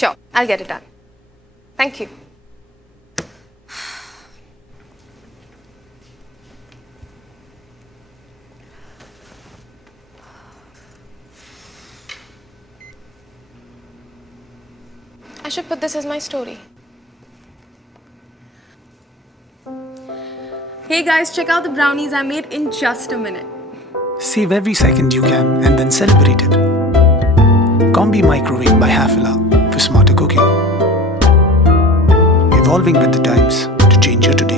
Sure, I'll get it done. Thank you. I should put this as my story. Hey guys, check out the brownies I made in just a minute. Save every second you can and then celebrate it. Combi Microwave by Hafele for smarter cooking. Evolving with the times to change your today.